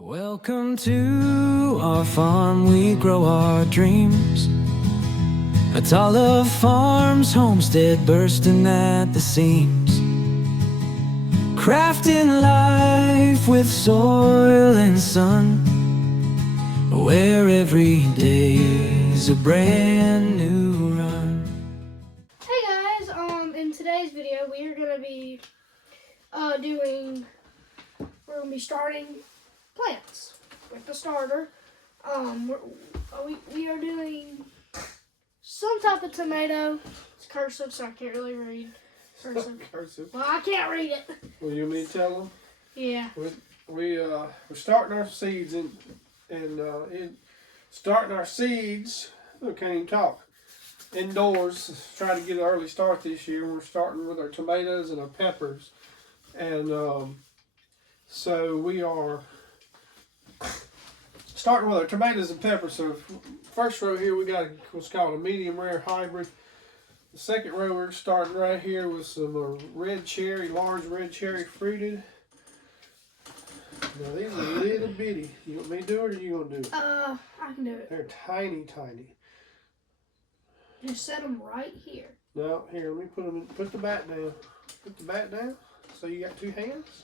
Welcome to our farm, we grow our dreams. A taller farm's homestead bursting at the seams. Crafting life with soil and sun, where every day's a brand new run. Hey guys, in today's video we are gonna be starting plants with the starter. We are doing some type of tomato. It's cursive, so I can't really read cursive. Well, I can't read it. Well, you want me to tell them? Yeah. We're starting our seeds starting our seeds. I can't even talk. Indoors, trying to get an early start this year. We're starting with our tomatoes and our peppers, and so we are starting with our tomatoes and peppers. So first row here we got what's called a medium rare hybrid. The second row we're starting right here with some large red cherry fruited. Now these are little bitty. You want me to do it or you gonna do it? I can do it. They're tiny, tiny. Just set them right here. No, here, let me put them in. Put the bat down. Put the bat down. So you got two hands.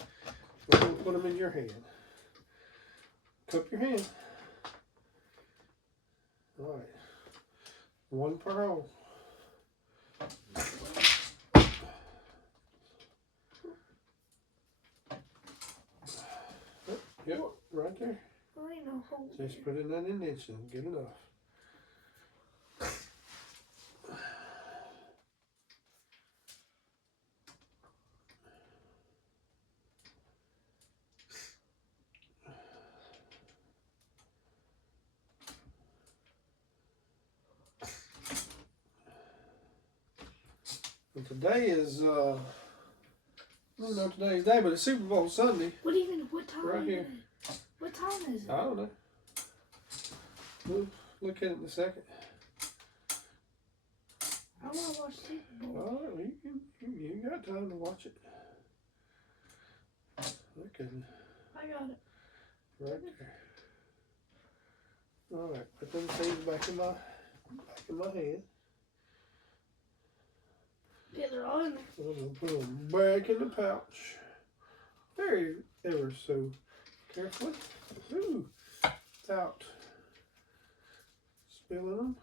We're gonna put them in your hand. Cup your hand. All right. One per hole. Yep, right there. There ain't no hole. Just put in that indentation. Good enough. And today is I don't know today's day, but it's Super Bowl Sunday. What time Right is here. it? What time is it? I don't know. We'll look at it in a second. I want to watch Super Bowl. All right, you got time to watch it. Okay, I got it. right there. All right, put them seeds back in my hand. Yeah, they're all in there. I'm gonna put them back in the pouch. Very ever so carefully. Ooh, without spilling them.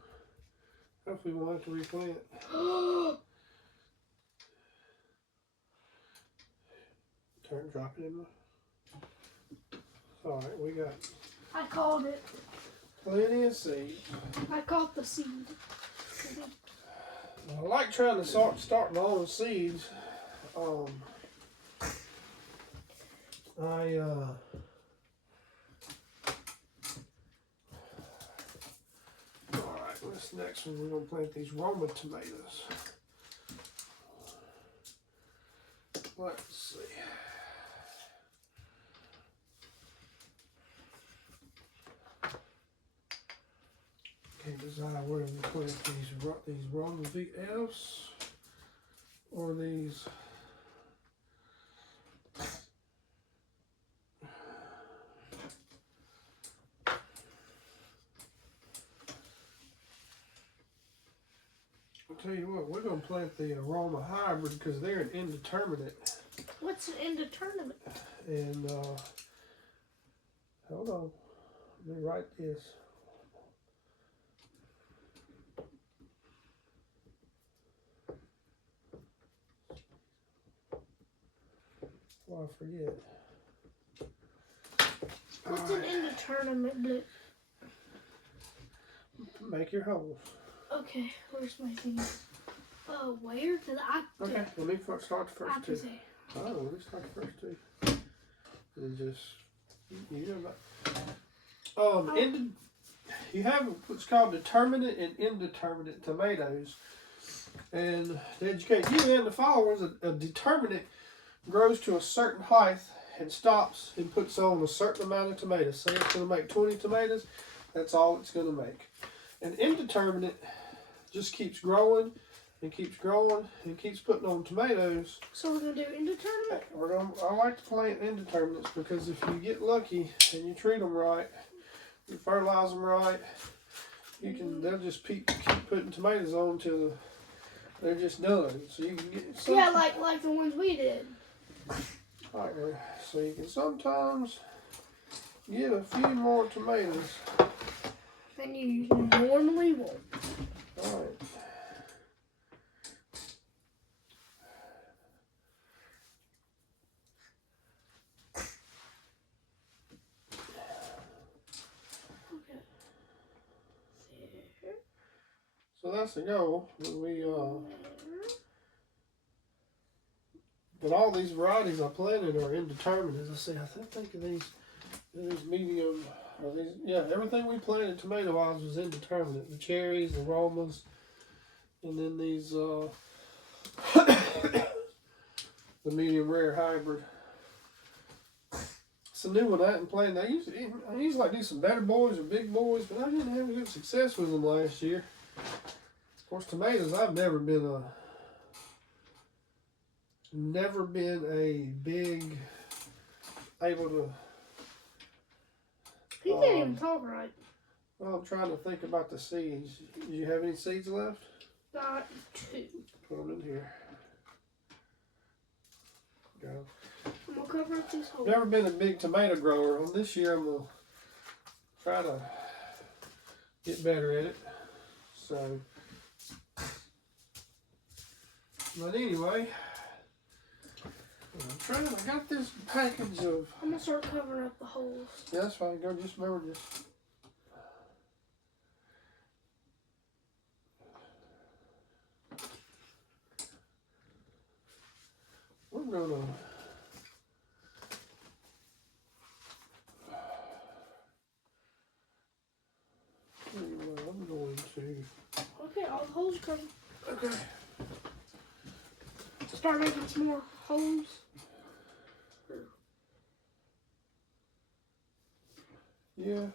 Hopefully we'll have to replant. Drop it in the. Alright, we got I called it. plenty of seed. I caught the seed. I like trying to start my own seeds. Alright, this next one we're gonna plant these Roma tomatoes. Let's see. Can't decide whether to plant these Roma VFs or these I'll tell you what, we're going to plant the Aroma Hybrid because they're an indeterminate. What's an indeterminate? And, hold on. Let me write this. Before I forget. What's an indeterminate? Make your holes. Okay, where's my thing? Where? Okay, let me start the first two. Say. Oh, let me start the first two. And just, you know, you have what's called determinate and indeterminate tomatoes. And to educate you and the followers, a determinate grows to a certain height and stops and puts on a certain amount of tomatoes. Say it's going to make 20 tomatoes, that's all it's going to make. An indeterminate just keeps growing and keeps growing and keeps putting on tomatoes. So we're gonna do indeterminate? I like to plant indeterminates because if you get lucky and you treat them right, you fertilize them right, they'll just keep putting tomatoes on till they're just done. So you can get some, yeah, like the ones we did. Alright, so you can sometimes get a few more tomatoes than you normally won't. Alright. So that's the goal. But all these varieties I planted are indeterminate. As I say, I think of these medium, everything we planted tomato-wise was indeterminate. The cherries, the Romas, and then these, the medium rare hybrid. It's a new one I hadn't planted. I usually like do some better boys or big boys, but I didn't have good success with them last year. Of course, tomatoes, I've never been a big able to. He can't even talk right. Well, I'm trying to think about the seeds. Do you have any seeds left? Got 2. Put them in here. Go. I'm gonna cover up these holes. Never been a big tomato grower. On this year, I'm gonna try to get better at it. So, but anyway, I got this package of. I'm gonna start covering up the holes. Yeah, that's fine. Go. Just remember this. We're gonna. I'm going to. Okay, all the holes are covered. Okay. Start making some more holes. Yeah.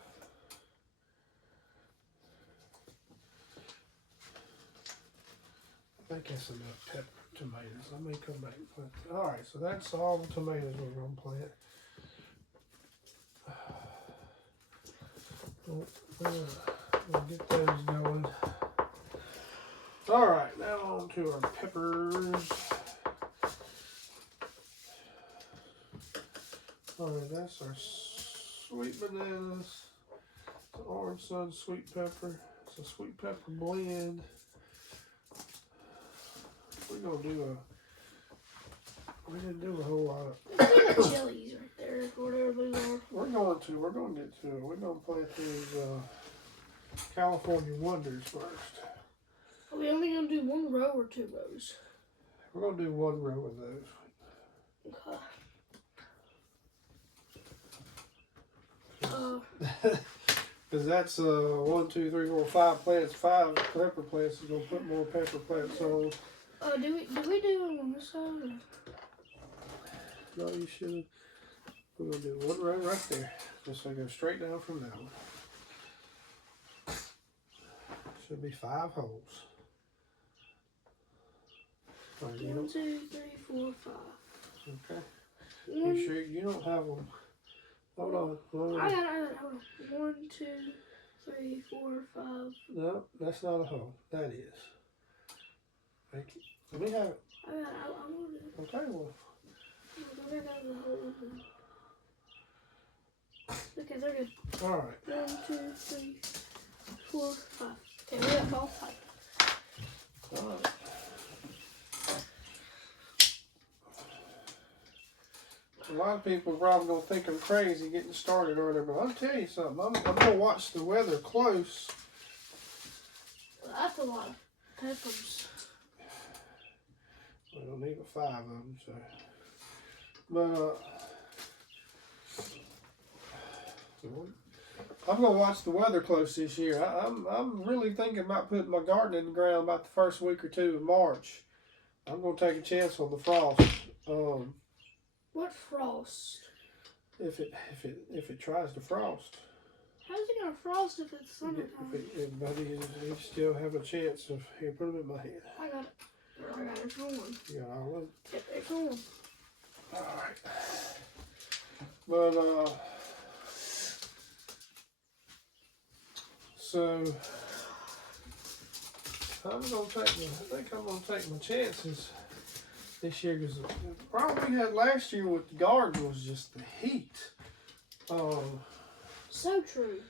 I think that's enough pepper tomatoes. I may come back and plant. Alright, so that's all the tomatoes we're going to plant. We'll get those going. Alright, now on to our peppers. Alright, that's our sweet bananas. It's an orange sun sweet pepper. It's a sweet pepper blend. We're gonna do we didn't do a whole lot of chilies right there, whatever those are. we're gonna get to it. We're gonna plant these California Wonders first. Are we only gonna do 1 row or 2 rows? We're gonna do 1 row of those. Okay. Because that's 1, 2, 3, 4, 5 plants. 5 pepper plants is gonna put more pepper plants on. Do we do it on this side? Or? No, you shouldn't. We're gonna do 1 row right there. Just so I go straight down from that one. Should be 5 holes. Right, 1, 2, 3, 4, 5. Okay. You sure you don't have them? Hold on. I got it. Hold on. 1, 2, 3, 4, 5. No, that's not a hole. That is. Thank you. Let me have it. I want it. Okay, well. Okay, they're good. All right. 1, 2, 3, 4, 5. Okay, we got all 5. All right. A lot of people are probably going to think I'm crazy getting started or whatever, but I'll tell you something. I'm going to watch the weather close. Well, that's a lot of peppers. We don't need 5 of them, so. But, I'm going to watch the weather close this year. I'm really thinking about putting my garden in the ground about the first week or 2 of March. I'm going to take a chance on the frost. What frost? If it tries to frost. How's it gonna frost if it's summertime? Buddy, he still have a chance of, here, put them in my hand. I got it. I got it. It's going. You got all of them? Yep, it's going. Alright. But, so, I think I'm gonna take my chances this year, because the problem we had last year with the garden was just the heat. So true.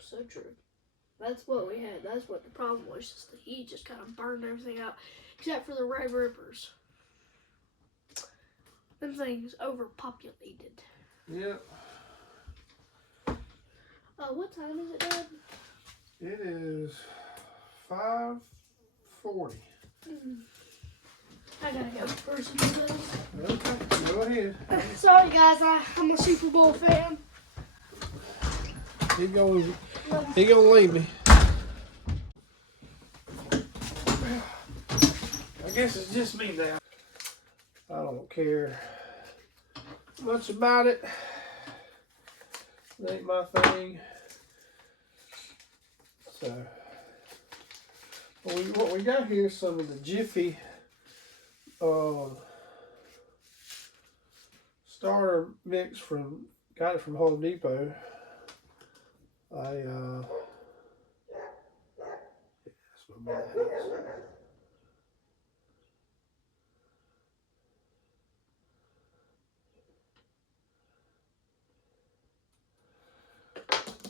So true. That's what we had. That's what the problem was. Just the heat just kind of burned everything out, except for the Red Rippers. Them things overpopulated. Yeah. What time is it, Dad? It is 5:40. I gotta go first and do those. Okay, go ahead. Sorry, guys. I'm a Super Bowl fan. He gonna leave me. I guess it's just me now. I don't care much about it. It ain't my thing. So, what we got here is some of the Jiffy starter mix got it from Home Depot. That's what my dad is.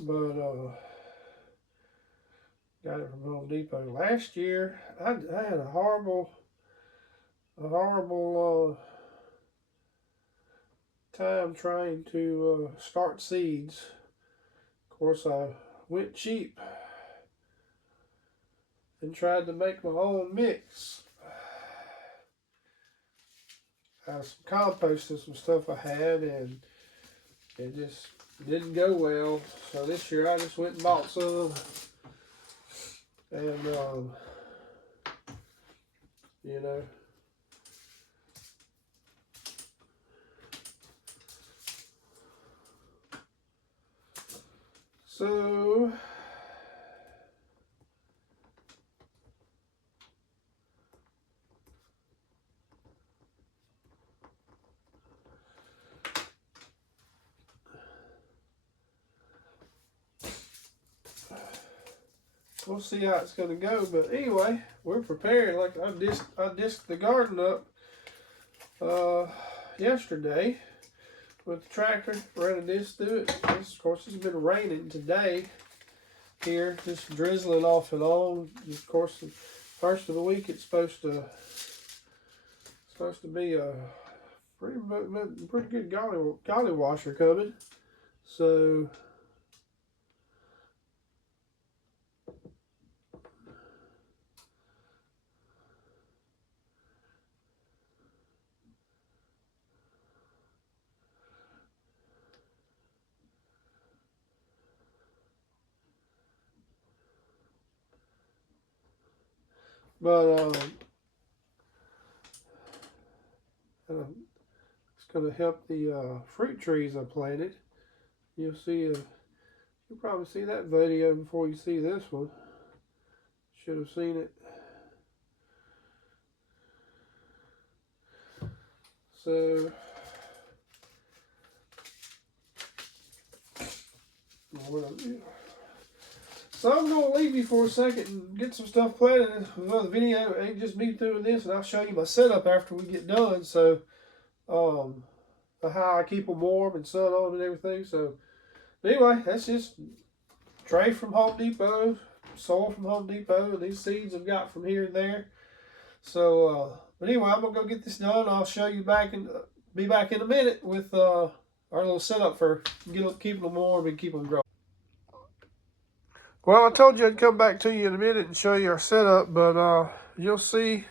But got it from Home Depot. Last year, I had a horrible time trying to start seeds. Of course, I went cheap and tried to make my own mix. I had some compost and some stuff I had, and it just didn't go well. So this year I just went and bought some, and you know, so we'll see how it's going to go. But anyway, we're prepared. Like I disked the garden up yesterday with the tractor, ran a disc through it. Of course, it's been raining today here, just drizzling off and on. Of course, the first of the week it's supposed to be a pretty good golly washer coming. So it's going to help the fruit trees I planted. You'll probably see that video before you see this one. Should have seen it. So I'm going to leave you for a second and get some stuff planted. Another video ain't just me doing this, and I'll show you my setup after we get done. So, how I keep them warm and sun on and everything. So, anyway, that's just tray from Home Depot, soil from Home Depot, and these seeds I've got from here and there. So, but anyway, I'm gonna go get this done. I'll show you be back in a minute with our little setup for keeping them warm and keep them growing. Well, I told you I'd come back to you in a minute and show you our setup, but you'll see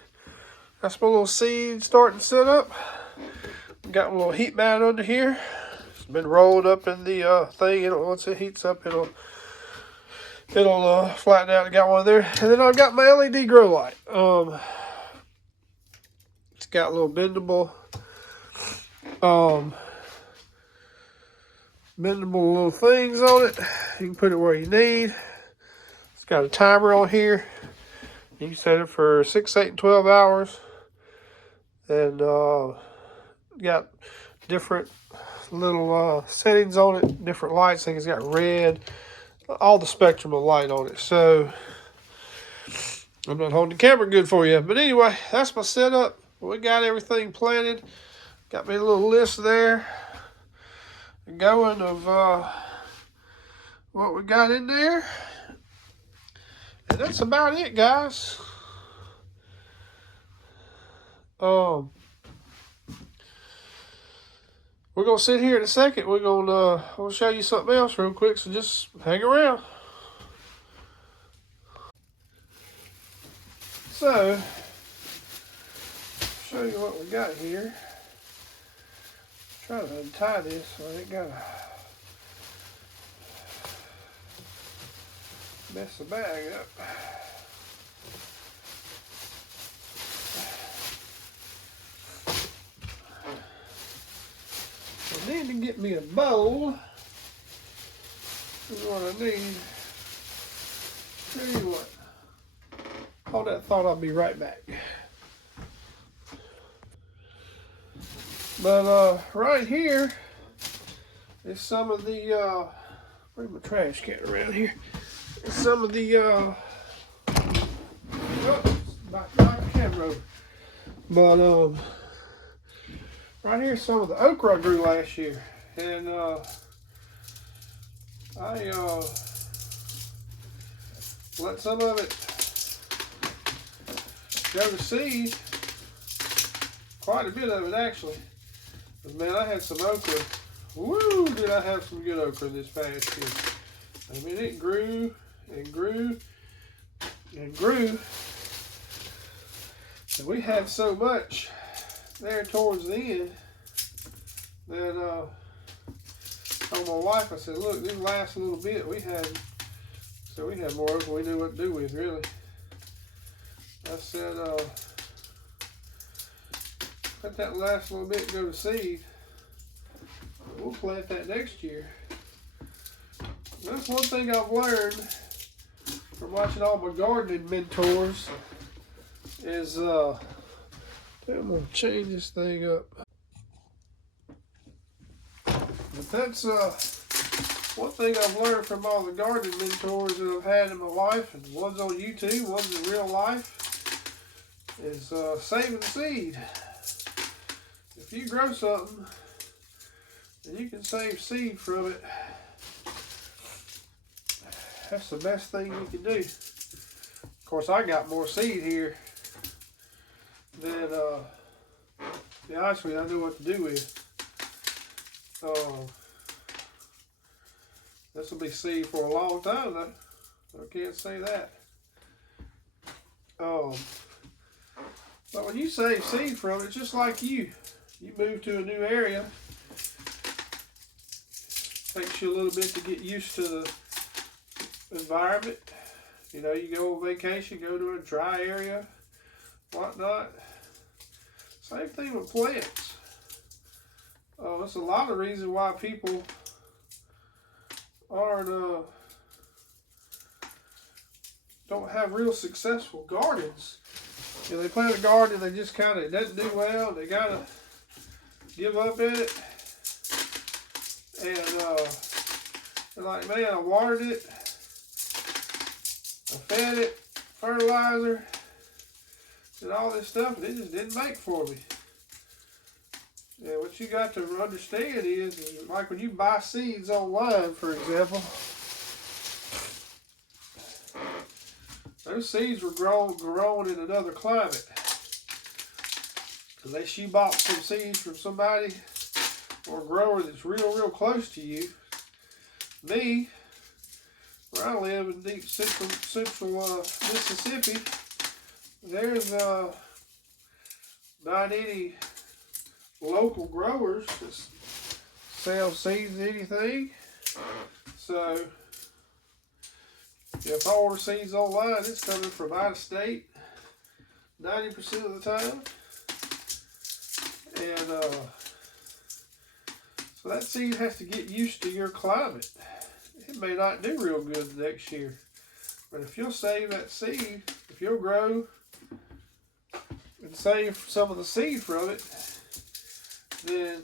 that's my little seed starting to set up. Got a little heat mat under here. It's been rolled up in the thing. Once it heats up, it'll flatten out. I got one there, and then I've got my LED grow light. It's got little bendable little things on it. You can put it where you need. It's got a timer on here. You can set it for 6, 8, and 12 hours. And got different little settings on it, different lights. I think it's got red, all the spectrum of light on it. So I'm not holding the camera good for you. But anyway, that's my setup. We got everything planted. Got me a little list there going of what we got in there. And that's about it, guys. We're gonna sit here in a second. I'll show you something else real quick, so just hang around. So, show you what we got here. Try to untie this so I ain't gotta mess the bag up. I need to get me a bowl. This is what I need. Tell you what. Hold that thought, I'll be right back. But right here is some of the bring my trash can around here. Some of the back the camera over. But right here is some of the okra I grew last year. And I let some of it go to seed. Quite a bit of it actually. But man, I had some okra. Woo, did I have some good okra this past year. I mean, it grew and grew and grew. And we had so much there towards the end that I told my wife, I said, look, this lasts a little bit. We had more okra we knew what to do with, really. I said, let that last a little bit, go to seed. We'll plant that next year. That's one thing I've learned from watching all my gardening mentors is, I'm gonna change this thing up. But that's one thing I've learned from all the gardening mentors that I've had in my life, and ones on YouTube, ones in real life, is saving seed. If you grow something and you can save seed from it, that's the best thing you can do. Of course, I got more seed here than, to be honest with you, I know what to do with. This will be seed for a long time though. I can't say that. But when you save seed from it, just like you move to a new area, takes you a little bit to get used to the environment. You know, you go on vacation, go to a dry area, whatnot. Same thing with plants. There's a lot of reasons why people aren't don't have real successful gardens. You know, they plant a garden and they just kind of, it doesn't do well. They gotta give up in it. And they're like, man, I watered it, I fed it, fertilizer, and all this stuff, and it just didn't make for me. Yeah, what you got to understand is like when you buy seeds online, for example, those seeds were grown in another climate. Unless you bought some seeds from somebody or a grower that's real close to you. Me, where I live in deep central Mississippi, there's not any local growers that sell seeds or anything. So if I order seeds online, it's coming from out of state 90% of the time. And so that seed has to get used to your climate. it may not do real good next year. But if you'll save that seed, if you'll grow and save some of the seed from it, then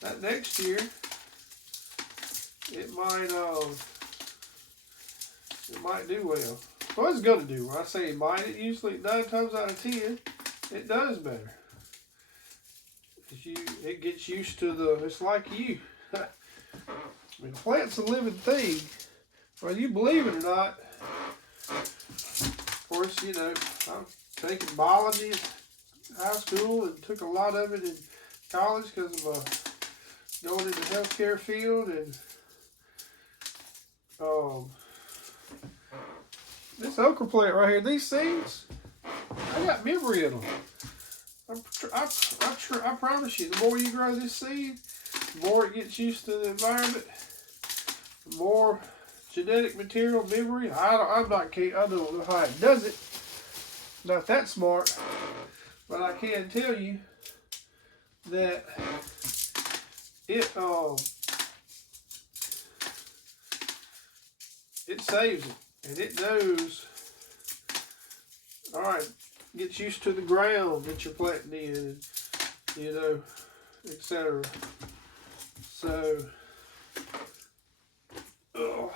that next year it might do well. Well, it's gonna do. When I say it might, it usually 9 times out of 10 it does better. It gets used to it's like you. I mean, the plant's a living thing. Whether you believe it or not. Of course, you know, I'm taking biology in high school and took a lot of it in college because of going in the healthcare field. And this okra plant right here, these seeds, I got memory in them. I promise you, the more you grow this seed, the more it gets used to the environment, the more genetic material memory. I don't know how it does it. Not that smart, but I can tell you that it saves it, and it knows. All right, gets used to the ground that you're planting in, and, you know, etc. So, so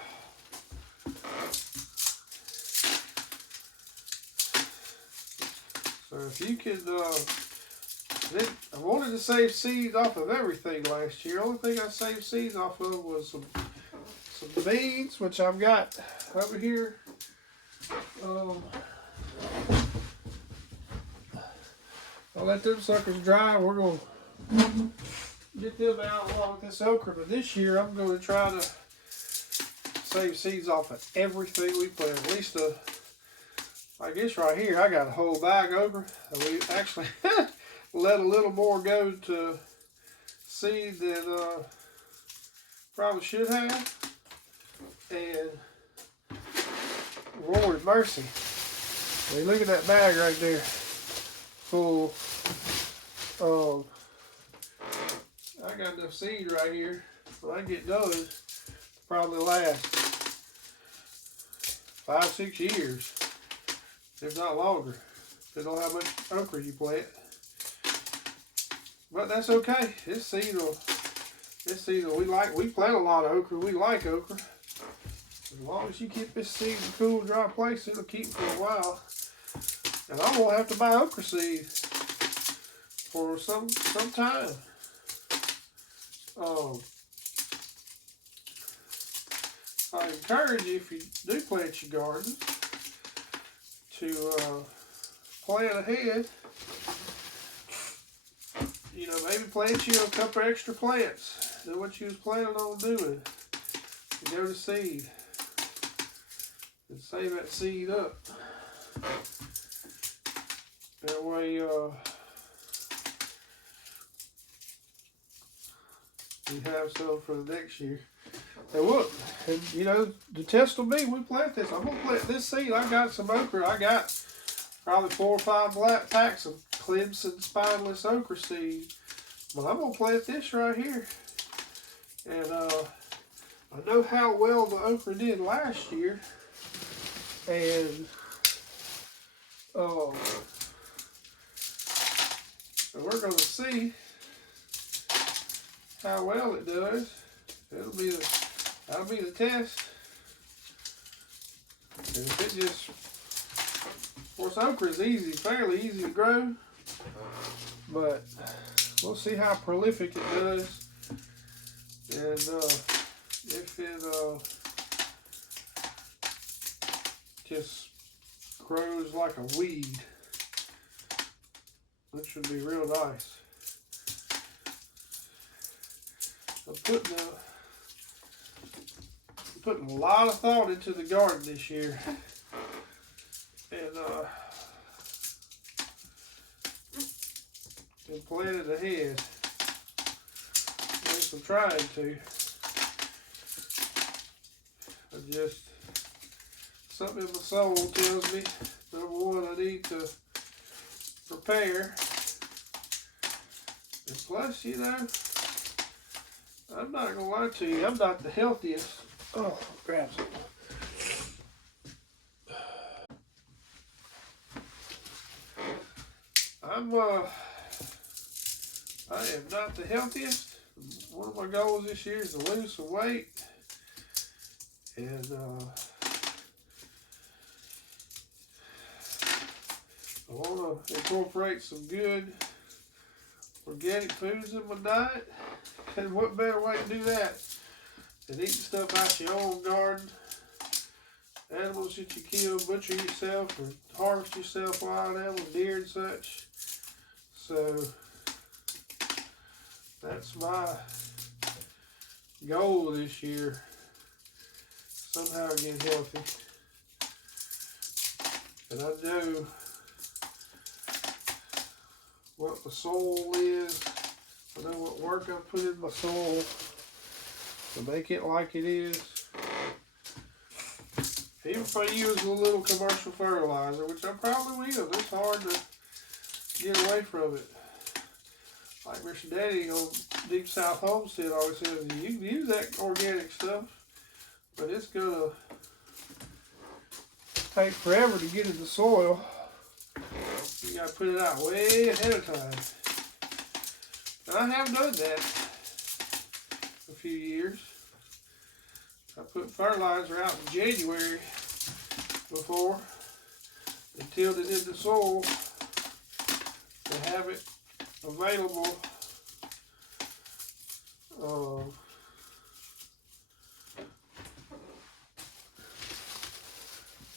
if you could, I wanted to save seeds off of everything last year. The only thing I saved seeds off of was some beans, which I've got over here. I'll let them suckers dry. We're going to get them out along with this okra. But this year, I'm going to try to save seeds off of everything we plant. At least, I guess right here, I got a whole bag of okra. We actually let a little more go to seed than probably should have. And Lord mercy. I mean, look at that bag right there. Full. I got enough seed right here. When I get done, probably last 5-6 years, if not longer. Depending on how much okra you plant. But that's okay. This seed we plant a lot of okra. We like okra. As long as you keep this seed in a cool, dry place, it'll keep for a while. And I won't have to buy okra seed for some time. I encourage you, if you do plant your garden, to plan ahead. You know, maybe plant you a couple extra plants than what you was planning on doing. And go to seed. And save that seed up. That way, you have some for the next year. And look, and you know, the test will be, we plant this. I'm going to plant this seed. I got some okra. I got probably 4 or 5 black packs of Clemson spineless okra seed. But I'm going to plant this right here. And I know how well the okra did last year. And and we're going to see how well it does. That'll be the test. And if it just, of course, okra is fairly easy to grow, but we'll see how prolific it does, and if it just grows like a weed, which would be real nice. I'm putting a lot of thought into the garden this year, and been planning ahead. At least I'm trying to. Something in my soul tells me, number one, I need to prepare, and plus, you know, I'm not gonna lie to you, I'm not the healthiest. Oh, grab some. I am not the healthiest. One of my goals this year is to lose some weight. And I want to incorporate some good organic foods in my diet. And what better way to do that than eating stuff out your own garden? Animals that you kill, butcher yourself, or harvest yourself, wild animals, deer and such. So that's my goal this year. Somehow get healthy. And I know what the soil is. I know what work I put in my soil to make it like it is. Even if I use a little commercial fertilizer, which I probably will, it's hard to get away from it. Like Mr. Daddy on Deep South Homestead always says, you can use that organic stuff, but it's gonna take forever to get in the soil. You gotta put it out way ahead of time. And I have done that a few years. I put fertilizer out in January before and tilled it into soil to have it available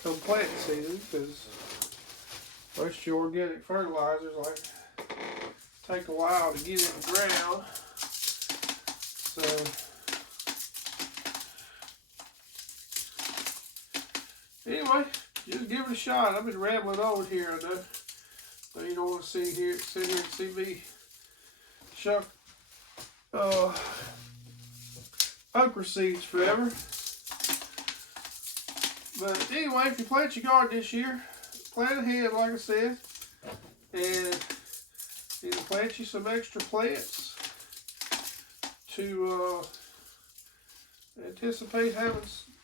come planting season, because most of your organic fertilizers take a while to get in the ground. So anyway, just give it a shot. I've been rambling on here, I know. So you don't want to sit here and see me shuck okra seeds forever. But anyway, if you plant your garden this year, plant ahead, like I said, and either plant you some extra plants to anticipate having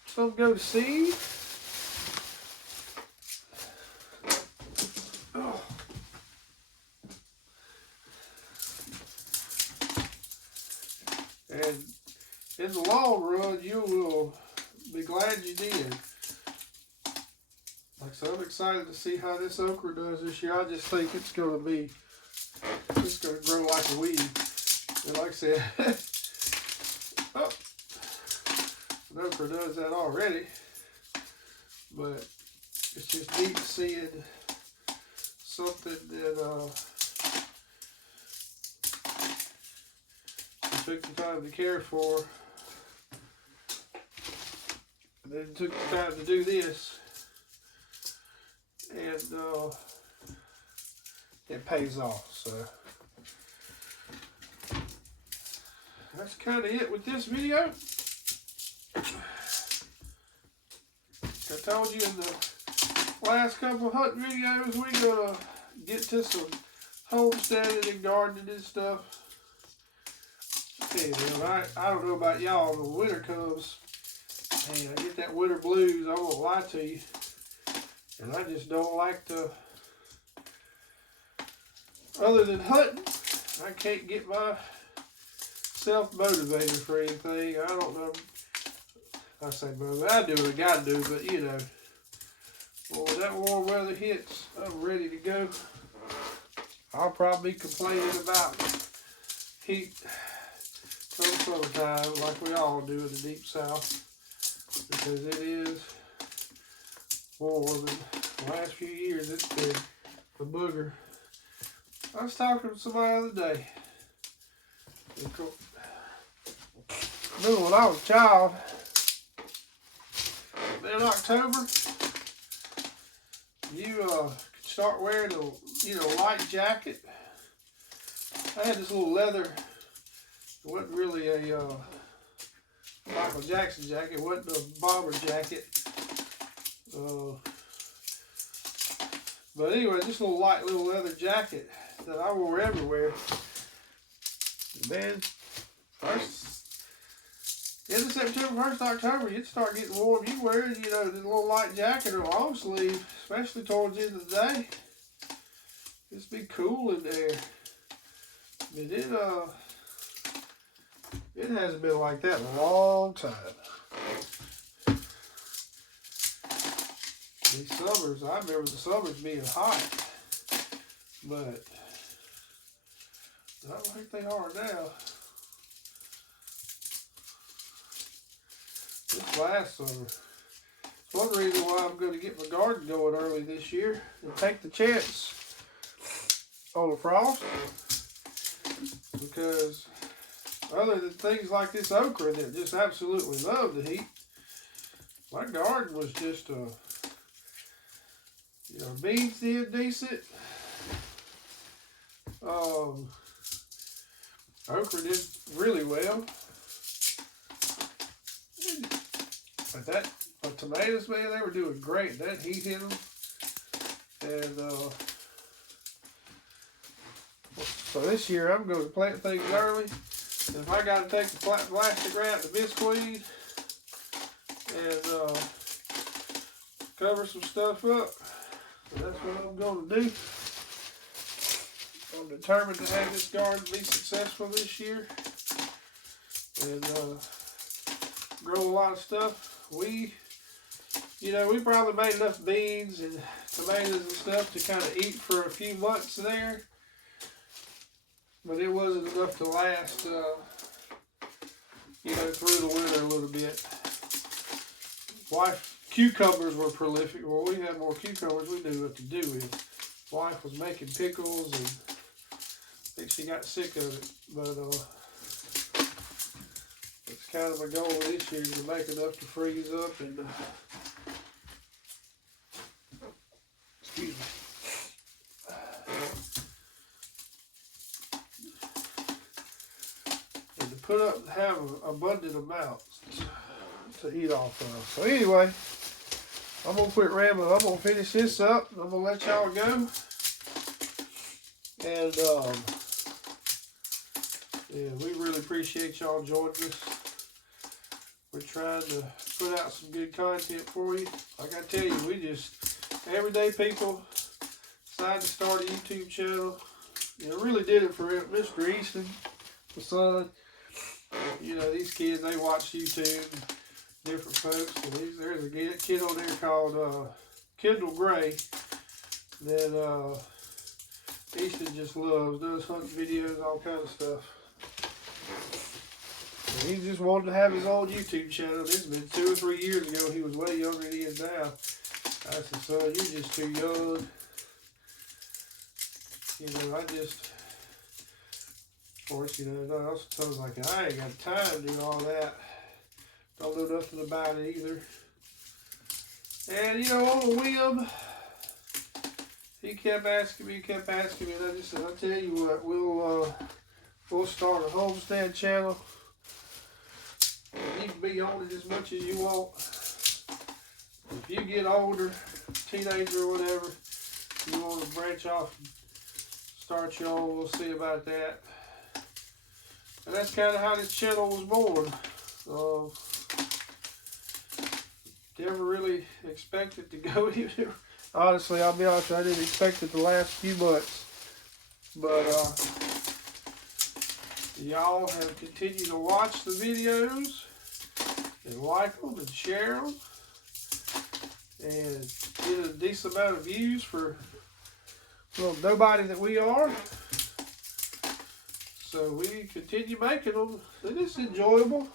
some go to seed. Oh. And in the long run, you will be glad you did. Like, so I'm excited to see how this okra does this year. I just think it's going to grow like a weed. And like I said, oh, an okra does that already. But it's just neat seeing something that you took the time to care for, and then took the time to do this, and it pays off. So that's kind of it with this video. I told you in the last couple of hunting videos, we're gonna get to some homesteading and gardening and stuff. Hey, man, I don't know about y'all, when winter comes, man, I get that winter blues, I won't lie to you. And I just don't like to, other than hunting, I can't get myself motivated for anything. I don't know. I say motivated, I do what I gotta do, but you know, well, when that warm weather hits, I'm ready to go. I'll probably be complaining about heat come summertime, like we all do in the deep south, because it is warm, and the last few years it's been a booger. I was talking to somebody the other day. Remember when I was a child, in October, you could start wearing a light jacket. I had this little leather. It wasn't really a Michael Jackson jacket. It wasn't a bomber jacket. But anyway, just a light little leather jacket that I wore everywhere. Man, first end of September, 1st October, you'd start getting warm. You wear, you know, the little light jacket or long sleeve, especially towards the end of the day. Just be cool in there. But it hasn't been like that in a long time. These summers, I remember the summers being hot, but not like they are now. This last summer. One reason why I'm going to get my garden going early this year and take the chance on a frost, because other than things like this okra that just absolutely love the heat, my garden was just you know, beans did decent. Okra did really well. But tomatoes, man, they were doing great. That heat hit them. And so this year I'm going to plant things early. And if I got to take the plastic wrap, the bisqueen, and cover some stuff up, so that's what I'm going to do. I'm determined to have this garden be successful this year and grow a lot of stuff. We probably made enough beans and tomatoes and stuff to kind of eat for a few months there, but it wasn't enough to last, you know, through the winter a little bit. Cucumbers were prolific. Well, we had more cucumbers we knew what to do with. Wife was making pickles, and I think she got sick of it. But it's kind of my goal this year to make enough to freeze up and excuse me. And to have abundant amounts to eat off of. So anyway, I'm going to quit rambling. I'm going to finish this up. I'm going to let y'all go. And, yeah, we really appreciate y'all joining us. We're trying to put out some good content for you. Like I tell you, we just, everyday people decided to start a YouTube channel. You know, really did it for Mr. Easton, my son. You know, these kids, they watch YouTube. Different folks. And there's a kid on there called Kendall Gray that Easton just loves. Does hunting videos, all kinds of stuff. And he just wanted to have his own YouTube channel. This has been 2 or 3 years ago. He was way younger than he is now. I said, son, you're just too young. You know, of course, you know, I was like, I ain't got time to do all that. Don't know nothing about it either. And, you know, on a whim, he kept asking me, and I just said, I'll tell you what, we'll start a homestead channel. And you can be on it as much as you want. If you get older, teenager or whatever, you want to branch off and start your own, we'll see about that. And that's kind of how this channel was born. Never really expected to go either. Honestly, I'll be honest, I didn't expect it the last few months. But y'all have continued to watch the videos and like them and share them and get a decent amount of views for little nobody that we are. So we continue making them. And it's enjoyable.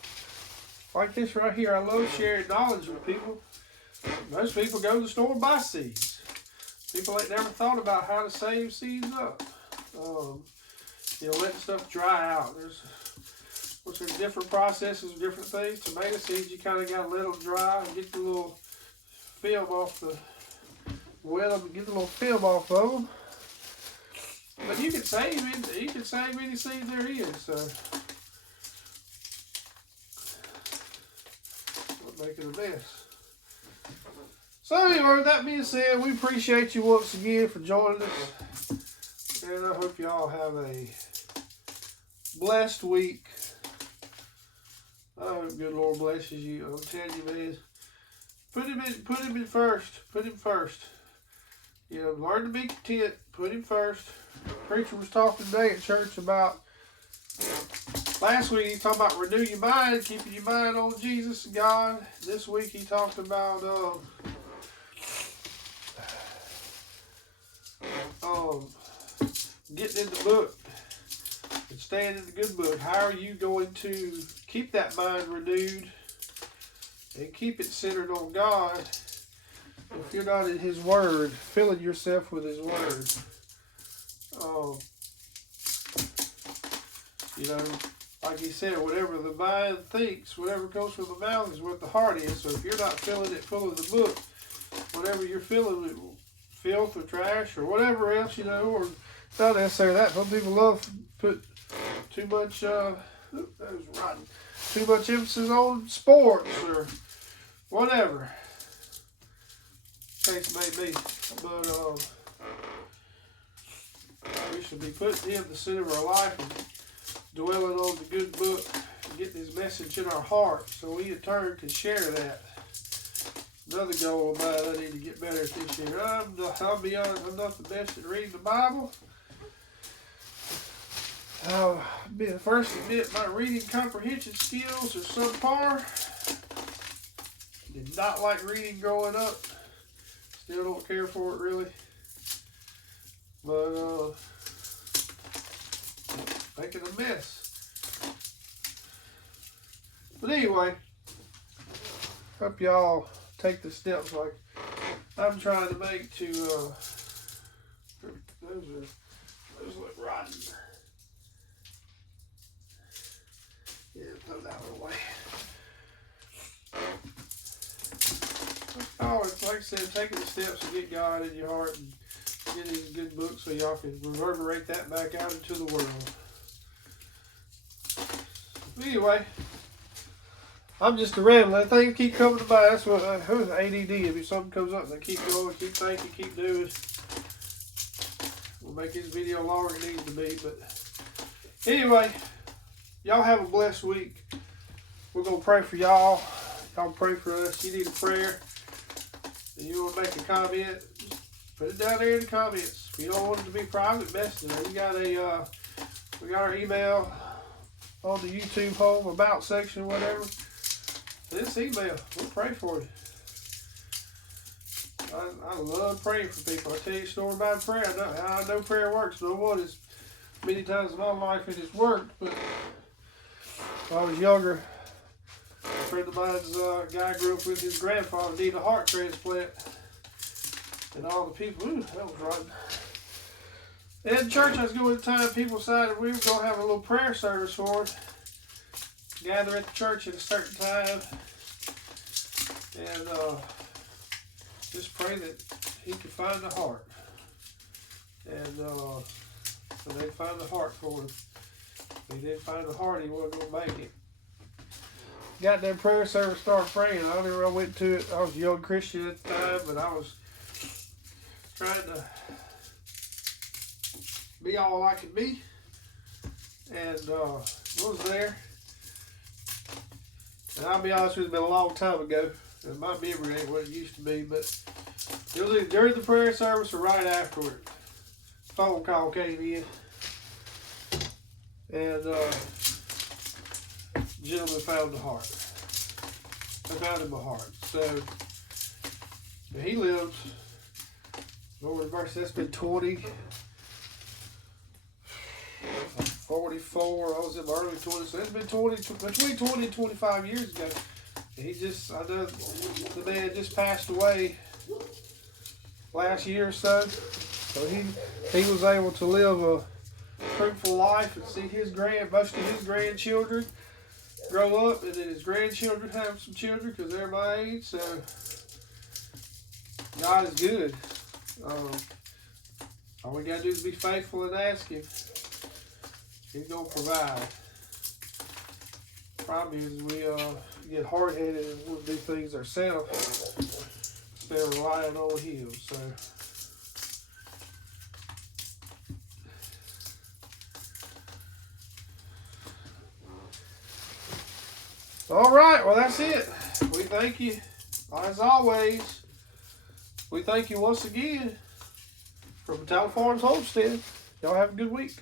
Like this right here, I love sharing knowledge with people. Most people go to the store and buy seeds. People ain't never thought about how to save seeds up. You know, letting stuff dry out. There's different processes, different things. Tomato seeds, you kind of got to let them dry and get the little film off wet them and get the little film off of them. But you can save it. You can save any seed there is. So. Making a mess. So anyway, with that being said, we appreciate you once again for joining us. And I hope y'all have a blessed week. I hope good Lord blesses you. I'm telling you, man. Put him in first. Put him first. You know, learn to be content. Put him first. Preacher was talking today at church about, last week he talked about renew your mind, keeping your mind on Jesus and God. This week he talked about getting in the book and staying in the good book. How are you going to keep that mind renewed and keep it centered on God if you're not in His Word, filling yourself with His Word? You know, like he said, whatever the mind thinks, whatever goes from the mouth is what the heart is. So if you're not filling it full of the book, whatever you're filling with filth or trash or whatever else, you know, or not necessarily that. Some people love to put too much, too much emphasis on sports or whatever case may be. But we should be putting Him the center of our life and dwelling on the good book and getting His message in our heart so we in turn can share that. Another goal of mine, I need to get better at this year. I'll be honest, I'm not the best at reading the Bible. I'll be the first to admit my reading comprehension skills are subpar. Did not like reading growing up. Still don't care for it really. But making a mess. But anyway, hope y'all take the steps like I'm trying to make to those look rotten. Yeah, throw that one away. Oh, it's like I said, taking the steps to get God in your heart and get these good books so y'all can reverberate that back out into the world. Anyway, I'm just a rambling. Things keep coming to mind. That's what who's ADD. If something comes up, they keep going, keep thinking, keep doing. We'll make this video longer than it needs to be. But anyway, y'all have a blessed week. We're gonna pray for y'all. Y'all pray for us. You need a prayer. If you want to make a comment, put it down there in the comments. If you don't want it to be private, message it. We got our email on the YouTube home about section or whatever. This email, we'll pray for you. I love praying for people. I tell you a story about prayer. I know prayer works. No one is many times in my life it has worked, but when I was younger, a friend of mine's guy grew up with his grandfather needed a heart transplant. And all the people, that was rotten. And in church I was going at the time, people decided we were going to have a little prayer service for it. Gather at the church at a certain time. And just pray that he could find the heart. And so they'd find the heart for him. If he didn't find the heart, he wasn't going to make it. Got that prayer service, started praying. I remember I went to it. I was a young Christian at the time, but I was trying to be all I could be. And was there. And I'll be honest with you, it's been a long time ago. And my memory ain't what it used to be, but it was either during the prayer service or right afterward. Phone call came in. And gentleman found the heart. I found him a heart. So he lived, Lord mercy, that's been 44, I was in my early 20s, so it's been between 20 and 25 years ago. And I know the man just passed away last year or so. So he was able to live a fruitful life and see most of his grandchildren grow up, and then his grandchildren have some children because they're my age. So God is good. All we got to do is be faithful and ask Him. He's going to provide. The problem is we get hard-headed and want to do things ourselves instead of relying on Him. So All right, well, that's it. We thank you, as always. We thank you once again from Metallic Farms Homestead. Y'all have a good week.